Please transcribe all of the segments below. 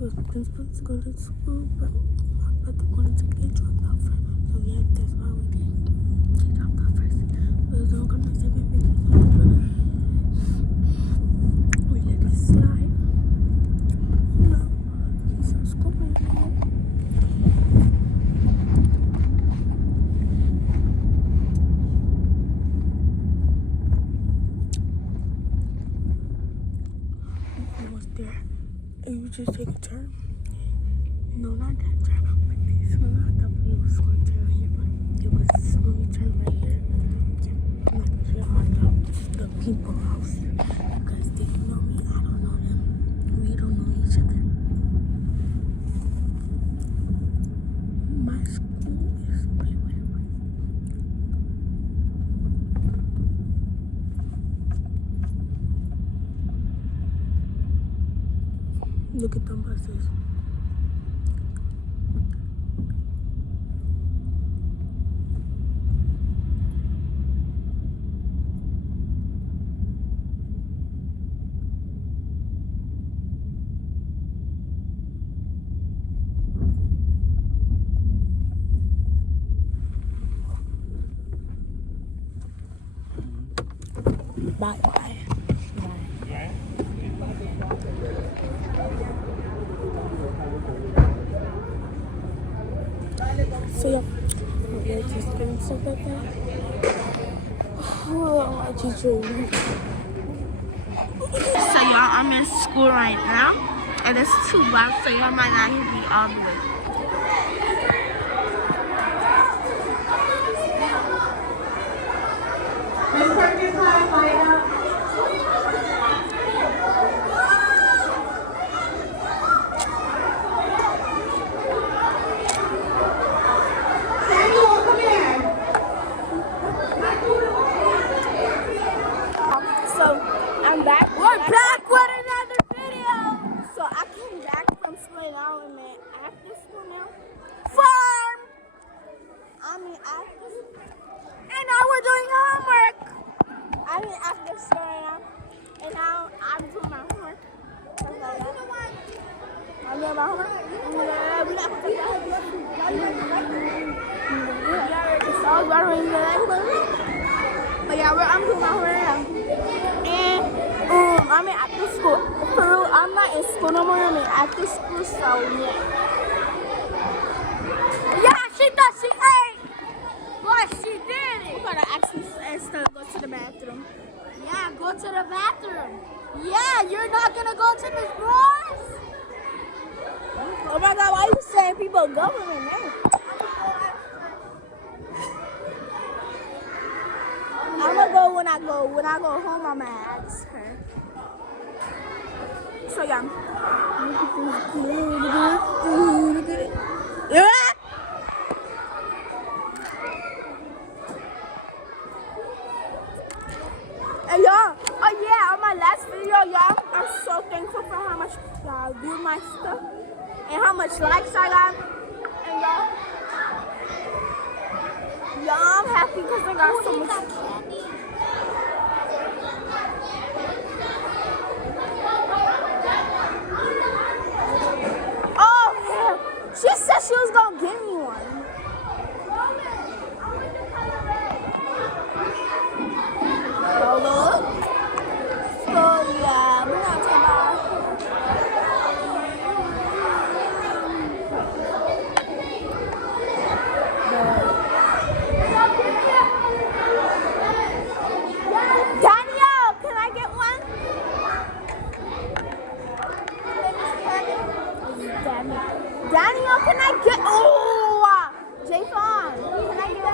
was supposed to go to school, but my brother wanted to get dropped off first. So yeah, that's why we didn't get dropped off first. But it was gonna come at 7:50, so we let it slide. No, he's in school right now. Almost there. And you just take a turn. No, not that turn, but this one. I thought we was going to turn here, but it was when we turned right here. I'm not sure how the people house because they know me. I don't know them. We don't know each other. My school is wait. Look at them buses. Bye. So yeah, we're just doing stuff like that. Oh, my teacher. So y'all, I'm in school right now, and it's 2 blocks, so y'all might not hear me all the way. So I'm back. We're back with another video. So I came back from school now. I'm after school now. Farm. After school. And now we're doing homework. I'm after school right now. And now I'm doing my homework. I'm doing my homework. But yeah, I'm doing my homework now. And I'm in after school. For real, I'm not in school no more. I'm in after school, so yeah. Yeah, she thought she ate, but she didn't. We gotta actually go to the bathroom. Yeah, go to the bathroom. Yeah, you're not gonna go to the drawers? Oh my God, why are you saying people government name? I'm gonna go when I go home. I'm gonna ask her. So yeah. Hey y'all. Oh yeah, on my last video, y'all, I'm so thankful for how much y'all view my stuff and how much likes I got. And y'all, I'm happy because I got so much. She said she was gonna give me one. Look. So yeah, we're not talking about. Danielle, can I get one? Daniel, can I get? Oh, Jason, can I get one?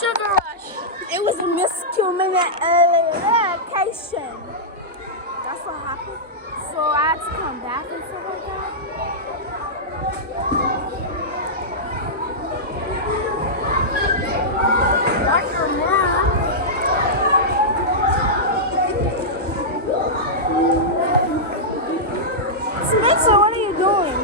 Sugar rush. It was miscommunication. That's what happened. So I had to come back and stuff like that. Like your mom. Spencer, what are you doing?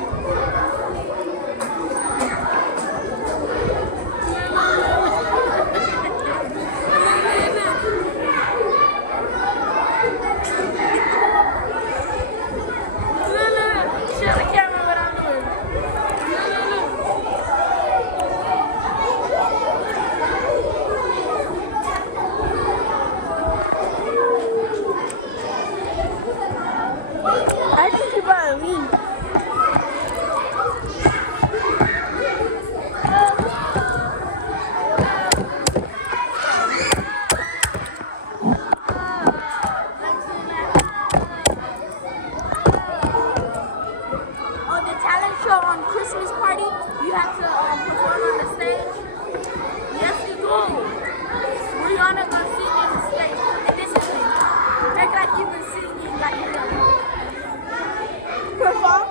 I think you better leave. On the talent show on Christmas party, you have to perform on the stage. Yes, you do. Rihanna gonna sing on the stage, and this is it. Act like you've been singing like Rihanna. Perform?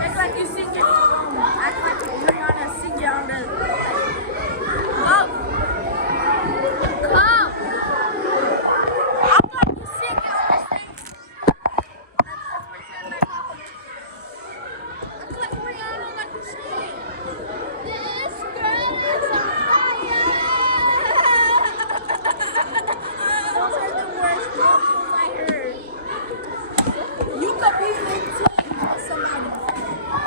Act like you sing it. Act like Rihanna singing on the. Come. Come. Act like you sing it on the stage. Act like Rihanna, like you sing. This girl is on fire. Those are the worst vocals I heard. You could be 15 or somebody.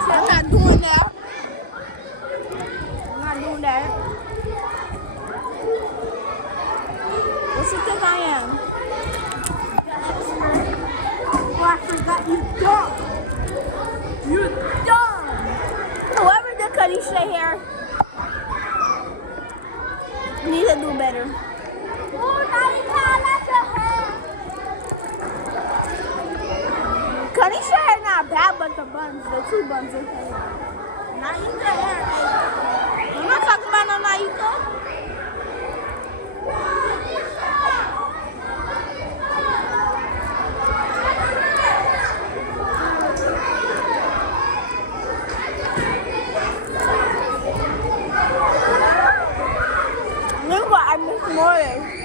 I'm not doing that. I'm not doing that. What you think I am? Oh, I forgot you dumb. You dumb. Whoever did Kanisha hair need to do better. Oh, Naika, I like your hair. Kanisha hair not bad, but the buns, the two buns are okay. Naika hair. I'm not talking about no Naika. Look what I missed more.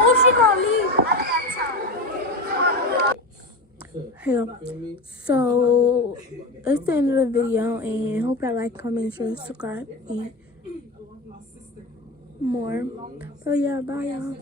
Oh, she gonna leave at that time. Hey, so that's the end of the video, and hope y'all like, comment, share, subscribe, and more. So yeah, bye y'all.